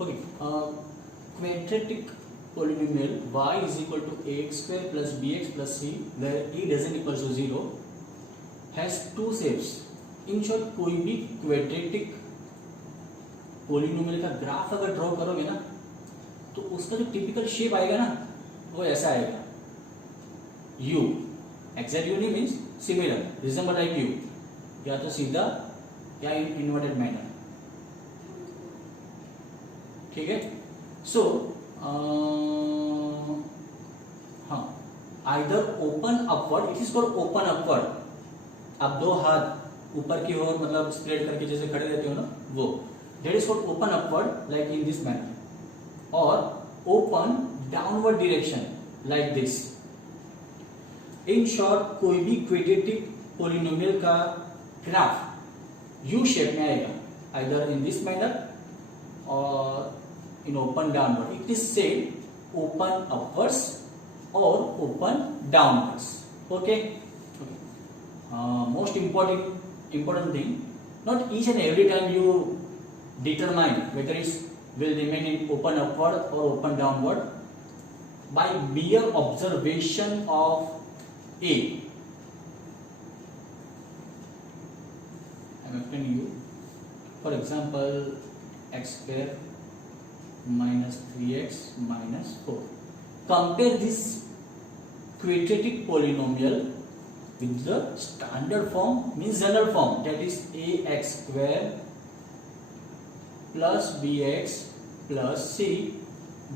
Okay, quadratic polynomial y is equal to ax square plus bx plus c where e doesn't equal to 0 has two shapes. In short, कोई भी quadratic polynomial का graph अगर draw करोगे ना तो उसका जो टिपिकल शेप आएगा ना वो ऐसा आएगा u. एक्सैक्ट यूनि means similar, resemble like u, या तो सीधा या इन इन्वर्टेड मैनर. ठीक है. सो हाँ, either open upward, it is called open upward. आप दो हाथ ऊपर की ओर मतलब स्प्रेड करके जैसे खड़े रहते हो ना वो, that is called open upward like in this manner, और open downward direction like this. In short, कोई भी क्वाड्रेटिक पॉलिनोमियल का ग्राफ यू शेप में आएगा, आइदर इन दिस मैनर और in open downward. It is said open upwards or open downwards. Okay. Most important thing, not each and every time you determine whether it will remain in open upward or open downward by mere observation of A. I am explaining you. For example, x square minus 3x minus 4. Compare this quadratic polynomial with the standard form, means general form, that is ax square plus bx plus c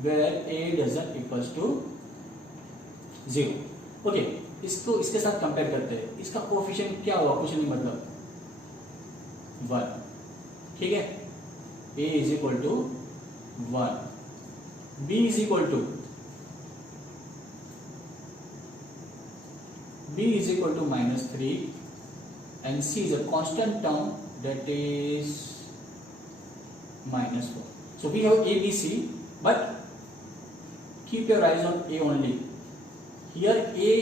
where a doesn't equals to 0. Okay, इसको इसके साथ compare करते हैं. इसका coefficient क्या हुआ, कुछ नहीं, मतलब 1. ठीक है. a is equal to 1, b is equal to minus 3, and c is a constant term, that is minus 4. So we have a, b, c, but keep your eyes on a only. Here a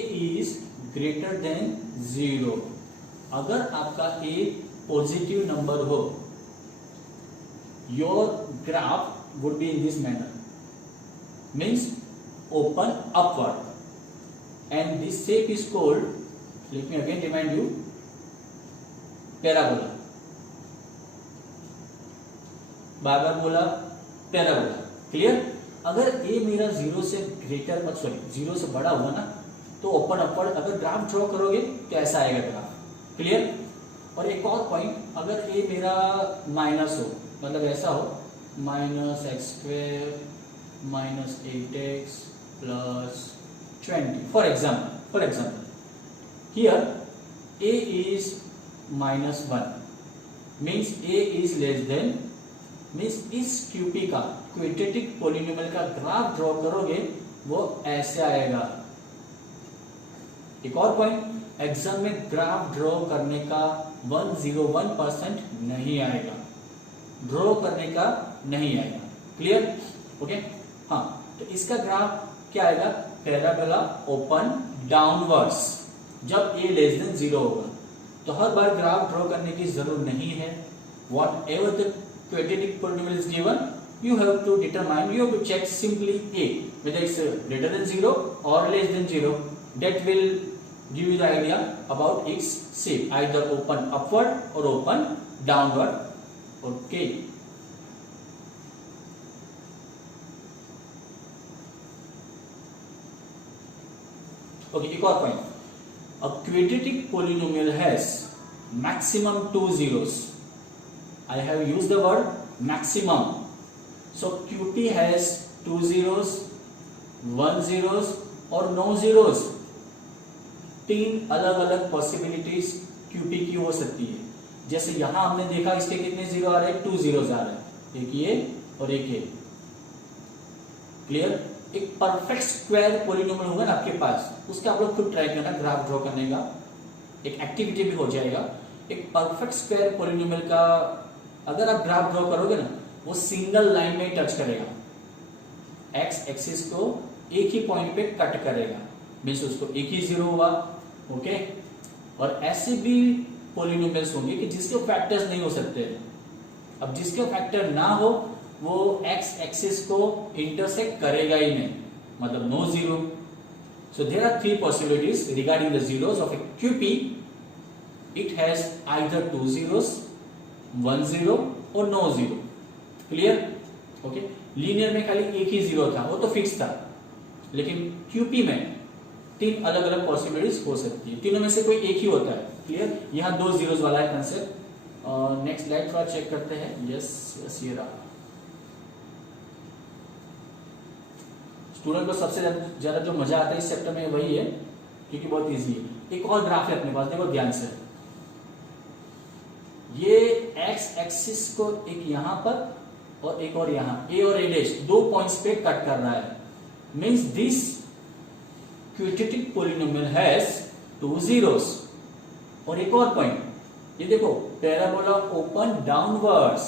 is greater than 0. अगर आपका a positive number हो, your graph would be in this manner, means open upward, and this shape is called, let me again remind you, parabola. बार बोला parabola. Clear. अगर a मेरा 0 से greater, 0 से बड़ा हुआ ना तो ओपन अपवर्ड. अगर ग्राफ ड्रॉ करोगे तो ऐसा आएगा ग्राफ. क्लियर. और एक और पॉइंट, अगर a मेरा माइनस हो, मतलब ऐसा हो, minus x square minus 8x plus 20. For example, here a is minus 1, means a is less than, means इस QP का क्वाड्रेटिक पॉलिनोमियल का ग्राफ ड्रॉ करोगे वो ऐसे आएगा. एक और पॉइंट, एग्जाम में ग्राफ ड्रॉ करने का 101% नहीं आएगा, ड्रॉ करने का नहीं आएगा. क्लियर. ओके. हाँ, तो इसका ग्राफ क्या आएगा, पैराबोला ओपन डाउनवर्ड्स, जब a लेस देन 0 होगा. तो हर बार ग्राफ ड्रॉ करने की जरूरत नहीं है. What ever the quadratic polynomial is given, you have to determine, you have to check simply a, whether it's greater than 0 or less than 0. That will give you the idea about its shape, either open upward or open downward. Okay. Okay, एक और point, a quadratic polynomial has maximum 2 zeros. I have used the word maximum. So QP has 2 zeros, 1 zeros और no zeros. 3 अलग अलग possibilities QP की हो सकती है. जैसे यहां हमने देखा, इसके कितने जीरो आ रहे हैं, 2 zeros आ रहे हैं, एक ये और एक ये. क्लियर. एक परफेक्ट स्क्वायर पॉलिनोमियल होगा ना आपके पास, उसका आप लोग खुद ट्राई करना, ग्राफ ड्रॉ करने का एक एक्टिविटी भी हो जाएगा. एक परफेक्ट स्क्वायर पॉलिनोमियल का अगर आप ग्राफ ड्रॉ करोगे ना, वो सिंगल लाइन में टच करेगा, एक्स एक्सिस को एक ही पॉइंट पे कट करेगा, मीन्स उसको एक ही जीरो हुआ. ओके. और ऐसे भी पॉलिनोमियल्स होंगे कि जिसके फैक्टर्स नहीं हो सकते. अब जिसके फैक्टर ना हो वो एक्स एक्सिस को इंटरसेक्ट करेगा ही नहीं, मतलब no zero. So there are three possibilities regarding the zeros of a QP. It has either 2 zeros, 1 zero or no zero. Clear? Okay. Linear में खाली एक ही जीरो था, वो तो फिक्स था, लेकिन QP में तीन अलग अलग पॉसिबिलिटीज हो सकती है, तीनों में से कोई एक ही होता है. क्लियर? यहाँ दो जीरोस वाला है कंसेप्ट. नेक्स्ट स्लाइड थोड़ा चेक करते हैं. यस यस, ये रहा. स्टूडेंट को सबसे ज्यादा जो मजा आता है इस चैप्टर में वही है, क्योंकि बहुत इजी है. एक और ग्राफ है अपने पास, देखो ध्यान से. ये एक्स एक्सिस को एक यहां पर और एक और यहां, ए और ए डैश, दो पॉइंट्स पे कट कर रहा है. Means this quadratic polynomial has two zeros. और एक और पॉइंट, ये देखो parabola open downwards.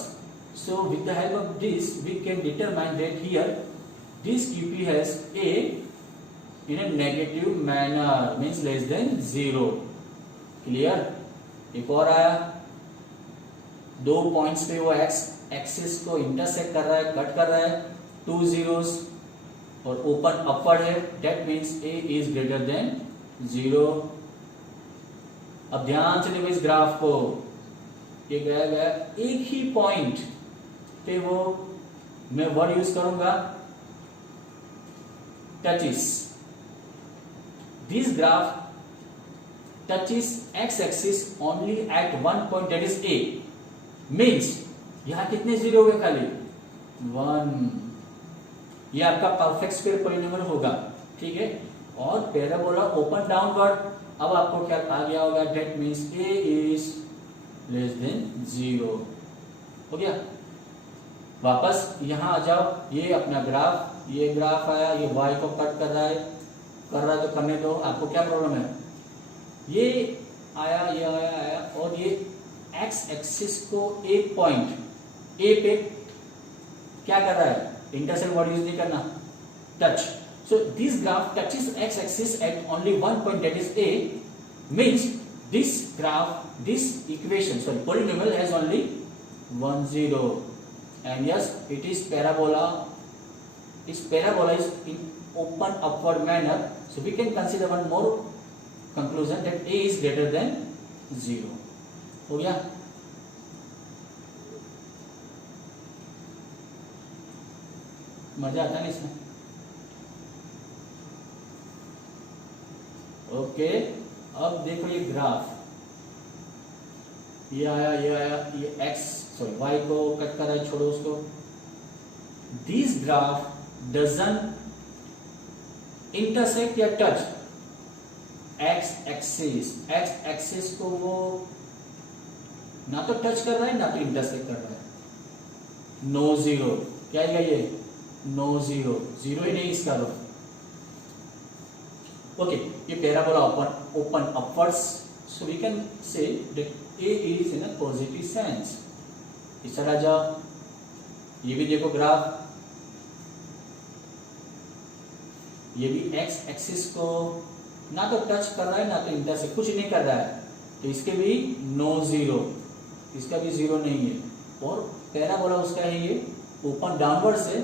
So with the help of this we can determine that here this QP has a in a negative manner, means less than 0. Clear? एक और आया, दो points पे वो एक्स एक्सिस को इंटरसेक्ट कर रहा है, कट कर रहा है, टू जीरोस और ओपन अपवर्ड है, that means a is greater than 0. अब ध्यान से देखो इस ग्राफ को, ये गया एक ही पॉइंट पे, वो मैं वर्ड यूज करूंगा touches. This graph touches x-axis only at one point, that is A. Means यहां कितने जीरो हुए? खाली 1. ये आपका परफेक्ट स्क्वायर पॉलिनोमियल होगा, ठीक है. और पैराबोला ओपन डाउनवर्ड, अब आपको क्या आ गया होगा? that means A is less than 0. हो गया. वापस यहां आ जाओ, ये अपना ग्राफ, ये ग्राफ आया, ये y को कट कर रहा है तो करने दो. आपको क्या प्रॉब्लम है? ये आया, ये आया और ये x एक्सिस को एक पॉइंट A पे क्या कर रहा है? इंटरसेक्ट वर्ड यूज नहीं करना, touch. So this graph touches x axis at only one point, that is A. Means this graph, this equation, sorry polynomial has only 1 0. And yes, it is parabola. Its parabola is in open upward manner. So we can consider one more conclusion, that A is greater than 0. हो गया? मजा आता है इसमें? Okay. अब देखो ये graph, ये आया, ये x सॉरी y को कट कर रहा है, छोड़ो उसको. दिस ग्राफ डजंट इंटरसेक्ट या touch x axis. x axis को वो ना तो टच कर रहा है ना तो इंटरसेक्ट कर रहा है. No zero. क्या है ये? No zero. जीरो ही नहीं इसका रो. ओके. ये parabola open upwards, so we can say that A is in a positive sense. इस तरह जाओ, ये भी देखो ग्राफ, ये भी x एक्सिस को ना तो टच कर रहा है ना तो इंटरसेक्ट, कुछ नहीं कर रहा है, तो इसके भी नो जीरो, इसका भी जीरो नहीं है. और पैराबोला उसका है ये ओपन डाउनवर्ड से,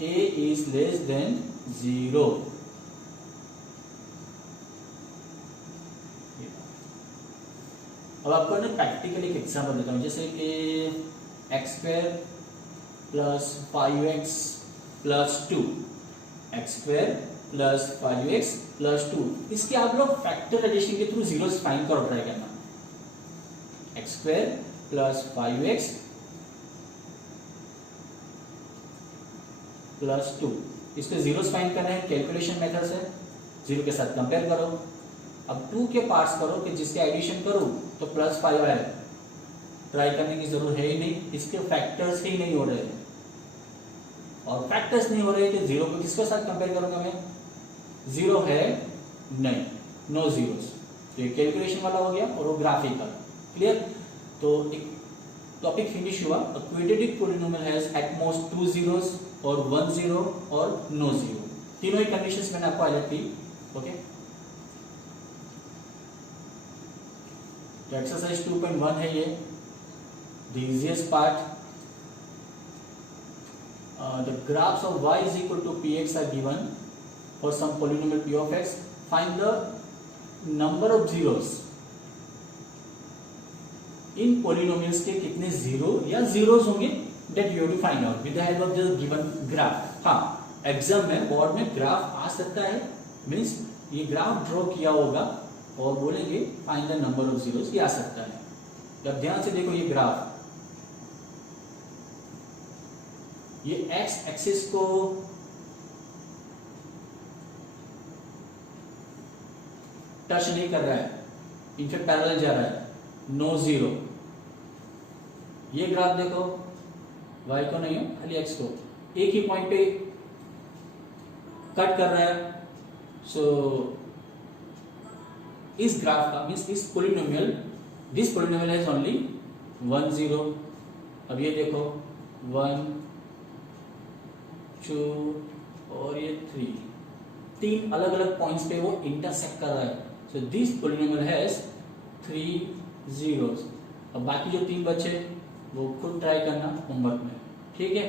A is less than 0. अब आपको ना प्रैक्टिकली एक एग्जाम्पल देता हूँ, जैसे कि x² plus 5x plus 2, x² plus 5x plus 2, इसके आप लोग फैक्टर एडिशन के थ्रू जीरोस फाइंड करो, ट्राई करना. x² प्लस 5x प्लस 2, इसके जीरोस फाइंड करना है कैलकुलेशन मेथड से. जीरो के साथ कंपेयर करो. अब 2 के पार्ट्स करो कि जिसके एडिशन करूं तो प्लस 5 आए. ट्राई करने की जरूरत है ही नहीं, इसके फैक्टर्स ही नहीं हो रहे हैं. और फैक्टर्स नहीं हो रहे तो जीरो को किसके साथ कंपेयर करूंगा मैं? जीरो है नहीं, नो जीरोस. तो ये कैलकुलेशन वाला हो गया और वो ग्राफिकल. क्लियर? तो एक टॉपिक फिनिश हुआ. A quadratic polynomial has at most 2 zeros और 1 0 और नो जीरो. तीनों ही कंडीशंस मैंने आपको हाईलाइट की. ओके. तो एक्सरसाइज 2.1 है ये, the easiest part. the graphs of y is equal to px are given for some polynomial p of x. Find the number of zeros. In polynomials के कितने zero या zeros होंगे that you have to find out with the help of the given graph. हाँ, exam में board में graph आ सकता है, means ये ग्राफ ड्रॉ किया होगा और बोलेंगे find the number of zeros, ये आ सकता है. जब ध्यान से देखो ये ग्राफ, ये एक्स एक्सिस को टच नहीं कर रहा है, इनफैक्ट पैरेलल जा रहा है, नो जीरो. ये ग्राफ देखो, y को नहीं हो, खाली x को एक ही पॉइंट पे कट कर रहा है. सो इस ग्राफ का मीन्स इस polynomial, this polynomial has only 1 0. अब ये देखो 1 2 और ये 3, तीन अलग अलग पॉइंट्स पे वो इंटरसेक्ट कर रहा है. So this polynomial has 3 zeros. अब बाकी जो तीन बचे वो खुद ट्राई करना होमवर्क में, ठीक है.